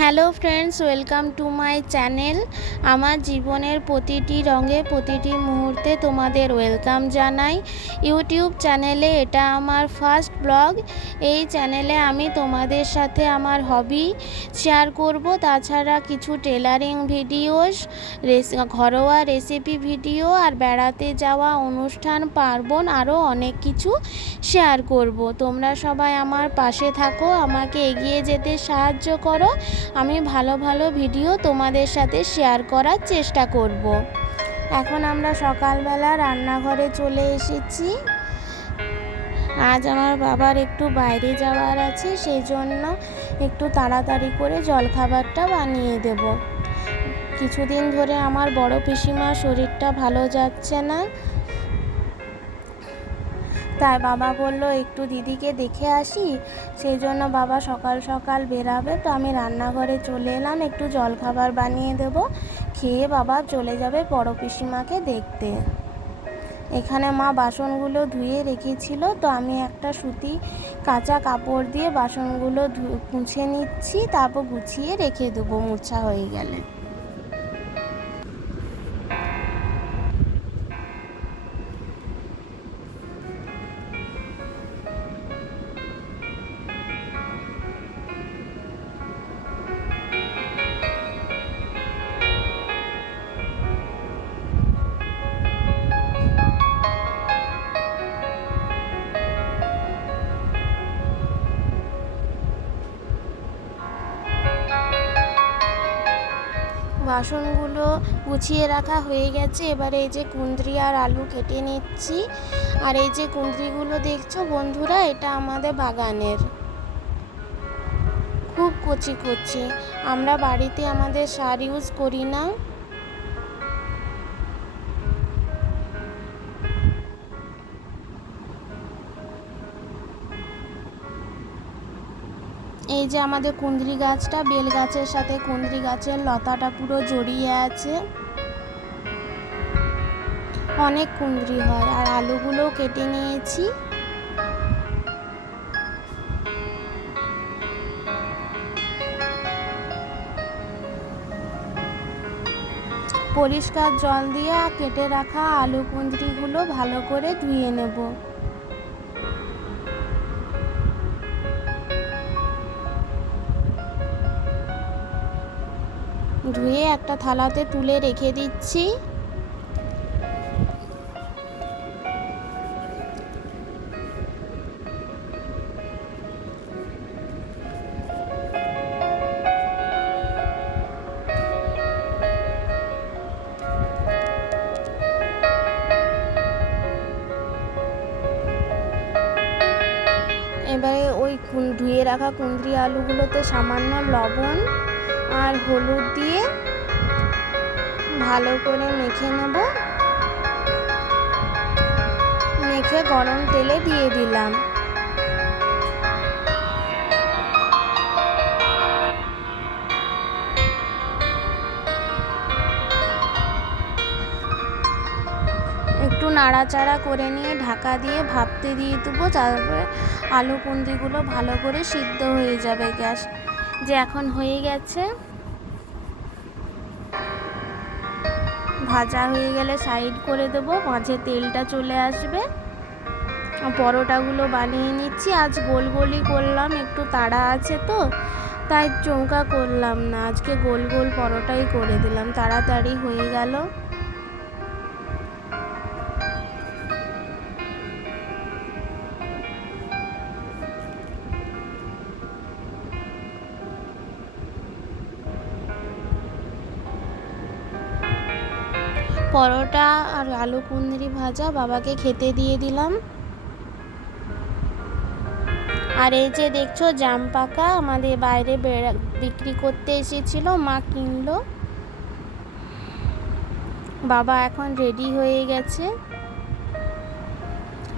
Hello friends, welcome to my channel. আমার জীবনের প্রতিটি রঙে প্রতিটি মুহূর্তে তোমাদের ওয়েলকাম জানাই। ইউটিউব চ্যানেলে এটা আমার ফার্স্ট ব্লগ। এই চ্যানেলে আমি তোমাদের সাথে আমার হবি শেয়ার করব, তাছাড়া কিছু টেলারিং ভিডিওস, ঘরোয়া রেসিপি ভিডিও আর বেড়াতে যাওয়া, অনুষ্ঠান পার্বণ আরও অনেক কিছু শেয়ার করব। তোমরা সবাই আমার পাশে থাকো, আমাকে এগিয়ে যেতে সাহায্য করো। আমি ভালো ভালো ভিডিও তোমাদের সাথে শেয়ার করার চেষ্টা করব। এখন আমরা সকালবেলা রান্নাঘরে চলে এসেছি। আজ আমার বাবার একটু বাইরে যাওয়ার আছে, সেই জন্য একটু তাড়াতাড়ি করে জলখাবারটা বানিয়ে দেব। কিছুদিন ধরে আমার বড় পিসিমার শরীরটা ভালো যাচ্ছে না, তাই বাবা বললো একটু দিদিকে দেখে আসি, সেই জন্য বাবা সকাল সকাল বেরাবে। তো আমি রান্নাঘরে চলে এলাম, একটু জলখাবার বানিয়ে দেব, খেয়ে বাবা চলে যাবে বড় পিসিমাকে দেখতে। এখানে মা বাসনগুলো ধুয়ে রেখেছিল, তো আমি একটা সুতি কাঁচা কাপড় দিয়ে বাসনগুলো মুছে নিচ্ছি, তারপর গুছিয়ে রেখে দেবো মোছা হয়ে গেলে। বাসনগুলো গুছিয়ে রাখা হয়ে গেছে। এবারে এই যে কুঁদরি আর আলু কেটে নিচ্ছি। আর এই যে কুঁদরিগুলো দেখছো বন্ধুরা, এটা আমাদের বাগানের, খুব কচি কচি। আমরা বাড়িতে আমাদের সার ইউজ করি না। এই যে আমাদের কুঁদরি গাছটা, বেল গাছের সাথে কুঁদরি গাছের লতাটা পুরো জড়িয়ে আছে, অনেক কুঁদরি হয়। আর আলুগুলোও কেটে নিয়েছি। পরিষ্কার জল দিয়ে কেটে রাখা আলু কুঁদরিগুলো ভালো করে ধুয়ে নেব। ধুয়ে একটা থালাতে তুলে রেখে দিচ্ছি। এবারে ওই ধুয়ে রাখা কুঁদরি আলুগুলোতে সামান্য লবণ আর হলুদ দিয়ে ভালো করে মেখে নেব। মেখে গরম তেলে দিয়ে দিলাম। একটু নাড়াচাড়া করে নিয়ে ঢাকা দিয়ে ভাপতে দিয়ে দেবো, তারপরে আলু কুঁদরিগুলো ভালো করে সিদ্ধ হয়ে যাবে। গ্যাস যে এখন হয়ে গেছে, ভাজা হয়ে গেলে সাইড করে দেবো, মাঝে তেলটা চলে আসবে। পরোটাগুলো বানিয়ে নিচ্ছি। আজ গোল গোলই করলাম, একটু তাড়া আছে তো তাই চৌকা করলাম না, আজকে গোল গোল পরোটাই করে দিলাম, তাড়াতাড়ি হয়ে গেল। পরোটা আর আলু কুঁদরি ভাজা বাবাকে খেতে দিয়ে দিলাম। আর এই যে দেখছো জাম পাকা আমাদের বাইরে বিক্রি করতে এসেছিল, মা কিনলো। বাবা এখন রেডি হয়ে গেছে,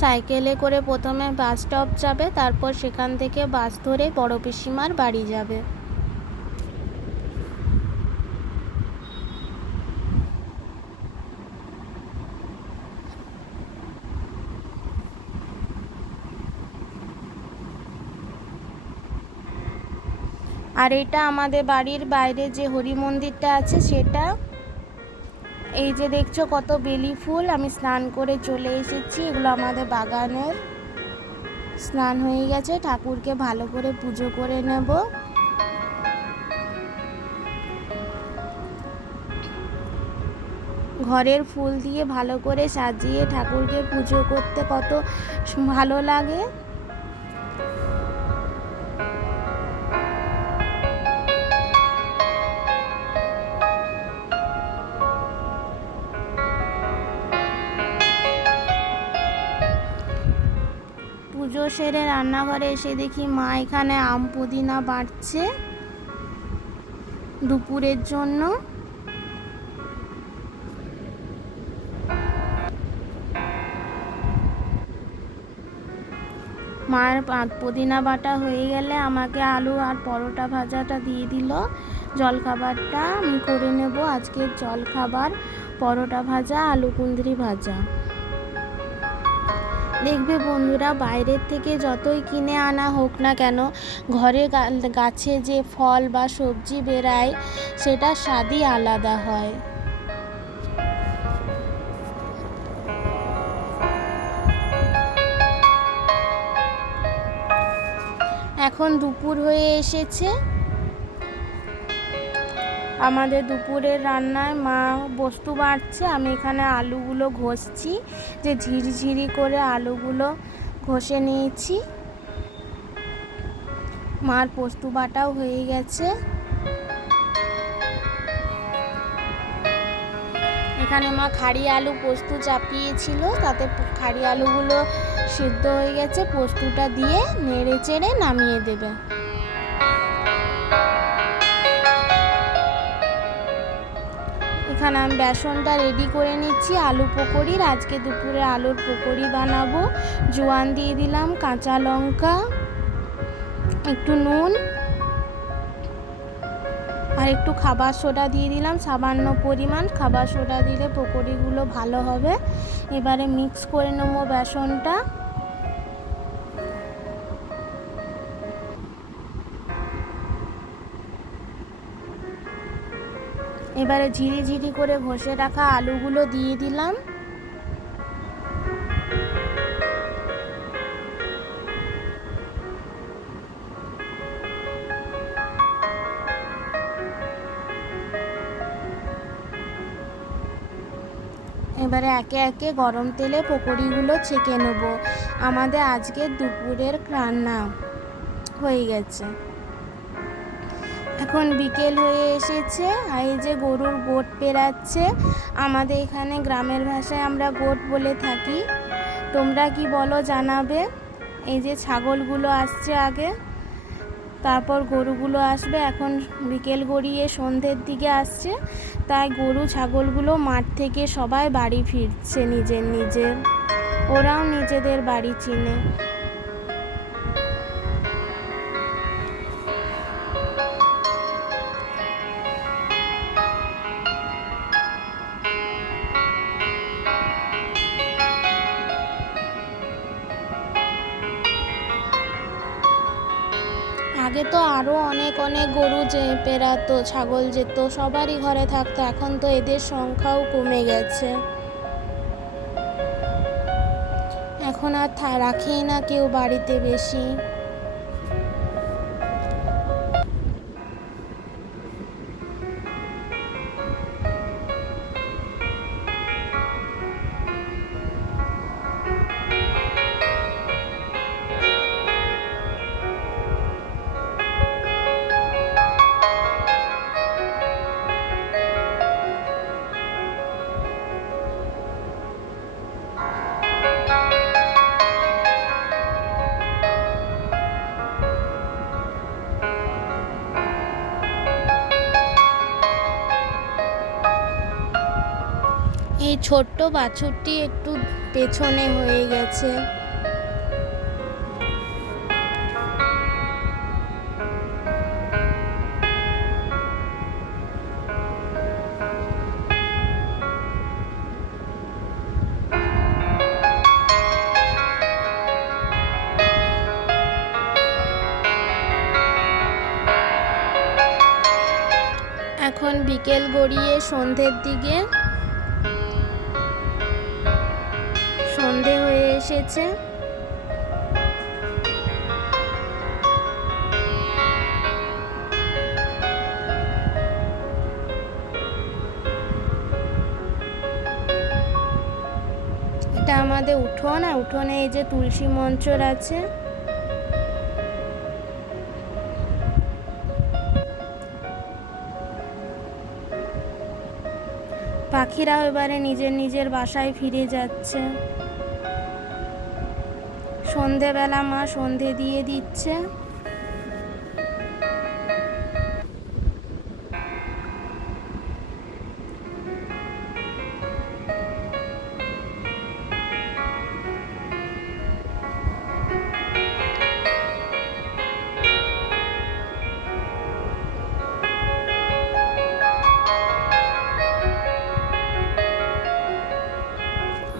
সাইকেলে করে প্রথমে বাস স্টপ যাবে, তারপর সেখান থেকে বাস ধরে বড় পিসিমার বাড়ি যাবে। আর এটা আমাদের বাড়ির বাইরে যে হরি মন্দিরটা আছে সেটা। এই যে দেখছো কত বেলি ফুল, আমি স্নান করে চলে এসেছি। এগুলো আমাদের বাগানের। স্নান হয়ে গেছে, ঠাকুরকে ভালো করে পুজো করে নেব। ঘরের ফুল দিয়ে ভালো করে সাজিয়ে ঠাকুরকে পুজো করতে কত ভালো লাগে। পুজো সেরে রান্নাঘরে এসে দেখি মা এখানে আম পুদিনা বাটছে দুপুরের জন্য। মার পুদিনা বাটা হয়ে গেলে আমাকে আলু আর পরোটা ভাজাটা দিয়ে দিল। জলখাবারটা আমি করে নেব। আজকের জলখাবার পরোটা ভাজা, আলু কুঁদরি ভাজা। দেখবে বন্ধুরা, বাইরের থেকে যতই কিনে আনা হোক না কেন, ঘরে গাছে যে ফল বা সবজি বেরায় সেটা স্বাদই আলাদা হয়। এখন দুপুর হয়ে এসেছে। আমাদের দুপুরের রান্নায় মা বস্তু বাটছে, আমি এখানে আলুগুলো ঘষছি, যে ঝিরিঝিরি করে আলুগুলো ঘষে নিয়েছি। মার পোস্ত বাটাও হয়ে গেছে। এখানে মা খাড়ি আলু পোস্ত চাপিয়েছিল, তাতে খাড়ি আলুগুলো সিদ্ধ হয়ে গেছে। পোস্তটা দিয়ে নেড়ে চেড়ে নামিয়ে দেবে। এখানে আমি বেসনটা রেডি করে নিচ্ছি আলু পকোড়ির। আজকে দুপুরে আলুর পকোড়ি বানাবো। জোয়ান দিয়ে দিলাম, কাঁচা লঙ্কা, একটু নুন আর একটু খাবার সোডা দিয়ে দিলাম, সামান্য পরিমাণ। খাবার সোডা দিলে পকোড়িগুলো ভালো হবে। এবারে মিক্স করে নেব বেসনটা। এবারে ঝিরিঝিরি করে ঘষে রাখা আলুগুলো দিয়ে দিলাম। এবারে একে একে গরম তেলে পকোড়িগুলো ছেঁকে নেব। আমাদের আজকে দুপুরের রান্না হয়ে গেছে। এখন বিকেল হয়ে এসেছে, আর এই যে গরুর গোট পেরাচ্ছে। আমাদের এখানে গ্রামের ভাষায় আমরা গোট বলে থাকি, তোমরা কি বলো জানাবে। এই যে ছাগলগুলো আসছে আগে, তারপর গরুগুলো আসবে। এখন বিকেল গড়িয়ে সন্ধ্যের দিকে আসছে, তাই গরু ছাগলগুলো মাঠ থেকে সবাই বাড়ি ফিরছে নিজের নিজের। ওরাও নিজেদের বাড়ি চিনে। আগে তো আরও অনেক অনেক গরু যে পেরাতো, ছাগল যেত, সবারই ঘরে থাকতো। এখন তো এদের সংখ্যাও কমে গেছে। এখন আর রাখেই না কেউ বাড়িতে বেশি। এই ছোট্ট বাছুরটি একটু পেছনে হয়ে গেছে। এখন বিকেল গড়িয়ে সন্ধ্যের দিকে, সন্ধে হয়ে এসেছে। এটা আমাদের উঠোন, আর উঠোনে এই যে তুলসী মঞ্চ আছে। পাখিরাও এবারে নিজের নিজের বাসায় ফিরে যাচ্ছে। সন্ধেবেলা মা সন্ধে দিয়ে দিচ্ছে।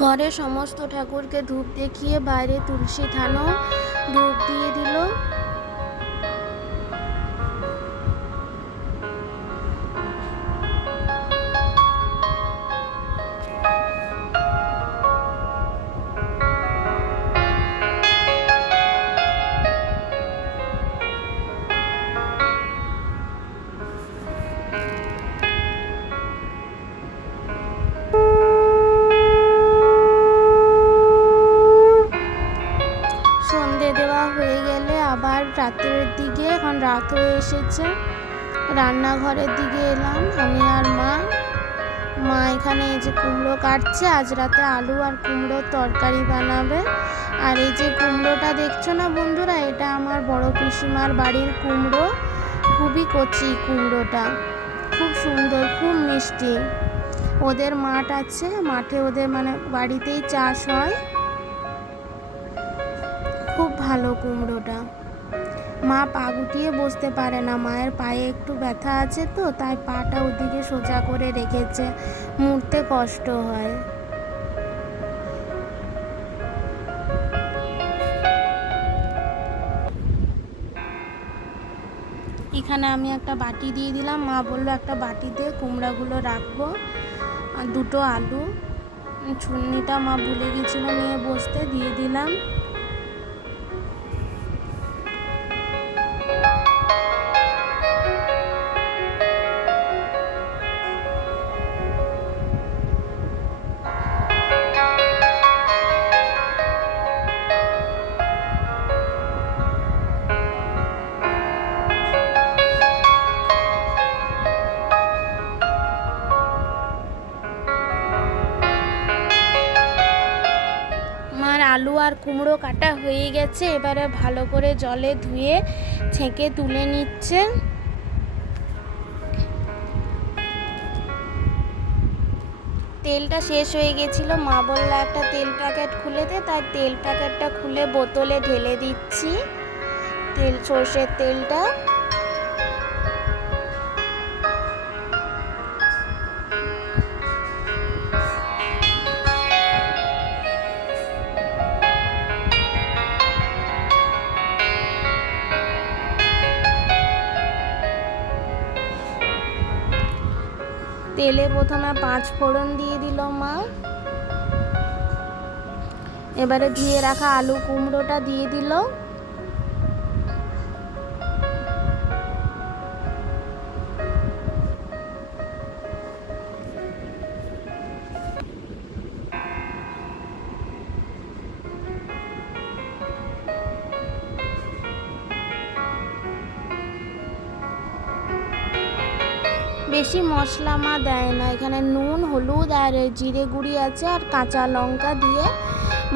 ঘরে সমস্ত ঠাকুরকে ধূপ দেখিয়ে বাইরে তুলসী থানও ধূপ দিয়ে দিল। আবার রাতের দিকে, এখন রাত হয়ে এসেছে, রান্নাঘরের দিকে এলাম আমি আর মা এখানে এই যে কুমড়ো কাটছে। আজ রাতে আলু আর কুমড়োর তরকারি বানাবে। আর এই যে কুমড়োটা দেখছো না বন্ধুরা, এটা আমার বড় পিসিমার বাড়ির কুমড়ো। খুবই কচি কুমড়োটা, খুব সুন্দর, খুব মিষ্টি। ওদের মাঠ আছে, মাঠে ওদের মানে বাড়িতেই চাষ হয়। খুব ভালো কুমড়োটা। মা পা গুটিয়ে বসতে পারে না, মায়ের পায়ে একটু ব্যথা আছে তো, তাই পাটা ওদিকে সোজা করে রেখেছে, মুড়তে কষ্ট হয়। এখানে আমি একটা বাটি দিয়ে দিলাম, মা বললো একটা বাটিতে কুমড়াগুলো রাখবো, আর দুটো আলু, ছুন্নিটা মা ভুলে গেছিলো নিয়ে বসতে, দিয়ে দিলাম। আলু আর কুমড়ো কাটা হয়ে গেছে, এবারে ভালো করে জলে ধুয়ে ছেঁকে তুলে নিচ্ছে। তেলটা শেষ হয়ে গেছিল, মা বললো একটা তেল প্যাকেট খুলে দে, তাই তেল প্যাকেটটা খুলে বোতলে ঢেলে দিচ্ছি সর্ষের তেলটা। তেলে প্রথমে 5 ফোড়ন দিয়ে দিল মা। এবারে ধুয়ে রাখা আলু কুমড়োটা দিয়ে দিল। বেশি মশলা মা দেয় না, এখানে নুন, হলুদ আর জিরে গুঁড়ি আছে, আর কাঁচা লঙ্কা দিয়ে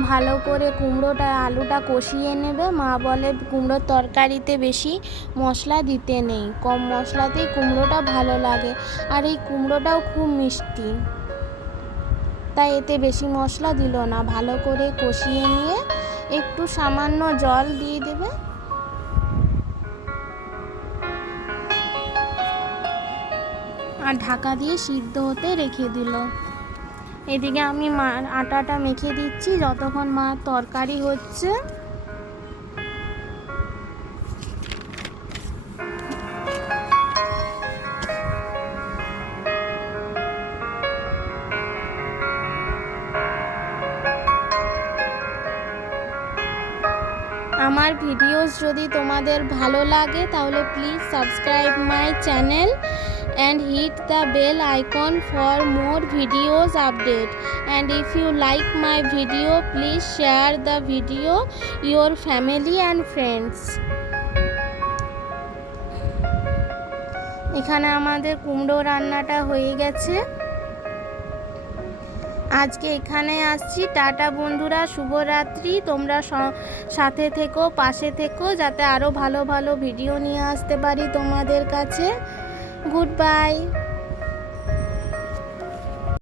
ভালো করে কুমড়োটা আলুটা কষিয়ে নেবে। মা বলে কুমড়োর তরকারিতে বেশি মশলা দিতে নেই, কম মশলাতেই কুমড়োটা ভালো লাগে। আর এই কুমড়োটাও খুব মিষ্টি, তাই এতে বেশি মশলা দিল না। ভালো করে কষিয়ে নিয়ে একটু সামান্য জল দিয়ে দেবে। আর ঢাকা দিয়ে সিদ্ধ হতে রেখে দিল। এদিকে আমি মার আটাটা মেখে দিচ্ছি যতক্ষণ মার তরকারি হচ্ছে। ভিডিওস যদি তোমাদের ভালো লাগে তাহলে please subscribe my channel and hit the bell icon for more videos update. And if you like my video, please share the video your family and friends. এখানে আমাদের কুমড়ো রান্নাটা হয়ে গেছে। আজকে এখানে আসছি। টাটা বন্ধুরা, শুভরাত্রি। তোমরা সাথে থেকো, পাশে থেকো, যাতে আরও ভালো ভালো ভিডিও নিয়ে আসতে পারি তোমাদের কাছে। Good bye.